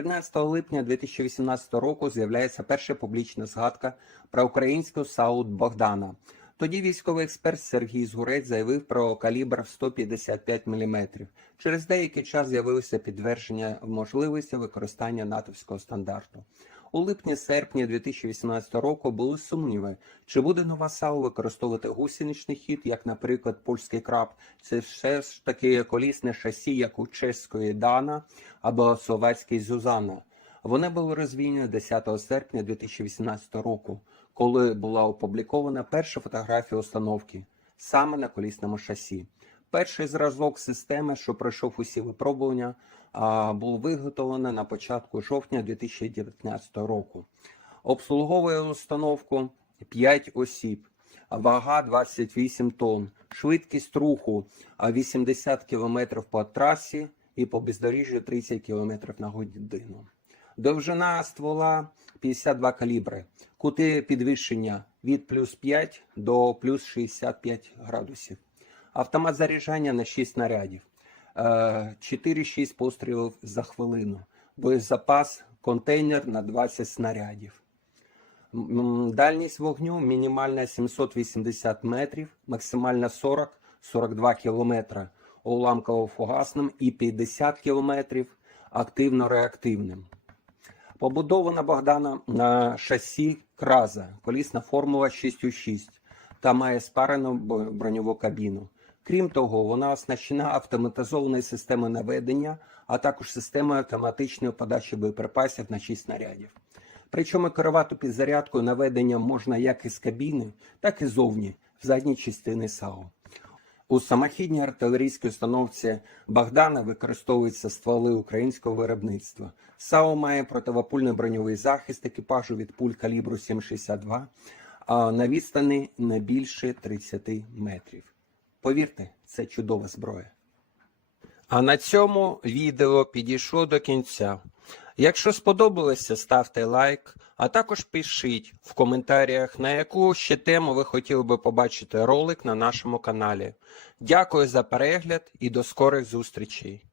14 липня 2018 року з'являється перша публічна згадка про українську Саут Богдана. Тоді військовий експерт Сергій Згурець заявив про калібр в 155 мм. Через деякий час з'явилося підтвердження можливості використання натовського стандарту. У липні-серпні 2018 року були сумніви, чи буде нова САУ використовувати гусеничний хід, як, наприклад, польський краб. Це все ж таки колісне шасі, як у чеської Дана або словацької Зузана. Вони були розвіяні 10 серпня 2018 року, коли була опублікована перша фотографія установки саме на колісному шасі. Перший зразок системи, що пройшов усі випробування, був виготовлений на початку жовтня 2019 року. Обслуговує установку 5 осіб, вага 28 тонн, швидкість руху 80 км по трасі і по бездоріжжю 30 км на годину. Довжина ствола 52 калібри, кути підвищення від плюс 5 до плюс 65 градусів. Автомат заряджання на 6 снарядів, Е, 4-6 пострілів за хвилину, боєзапас, контейнер на 20 снарядів. Дальність вогню мінімальна 780 метрів, максимальна 40-42 кілометри уламково-фугасним і 50 кілометрів активно-реактивним. Побудована Богдана на шасі Краза, колісна формула 6 у 6 та має спарену броньову кабіну. Крім того, вона оснащена автоматизованою системою наведення, а також системою автоматичної подачі боєприпасів на 6 снарядів. Причому керувати підзарядкою наведенням можна як із кабіни, так і зовні, в задній частині САУ. У самохідній артилерійській установці Богдана використовуються стволи українського виробництва. САУ має противопульний броньовий захист екіпажу від пуль калібру 7,62, а на відстані не більше 30 метрів. Повірте, це чудова зброя. А на цьому відео підійшло до кінця. Якщо сподобалося, ставте лайк, а також пишіть в коментарях, на яку ще тему ви хотіли би побачити ролик на нашому каналі. Дякую за перегляд і до скорих зустрічей!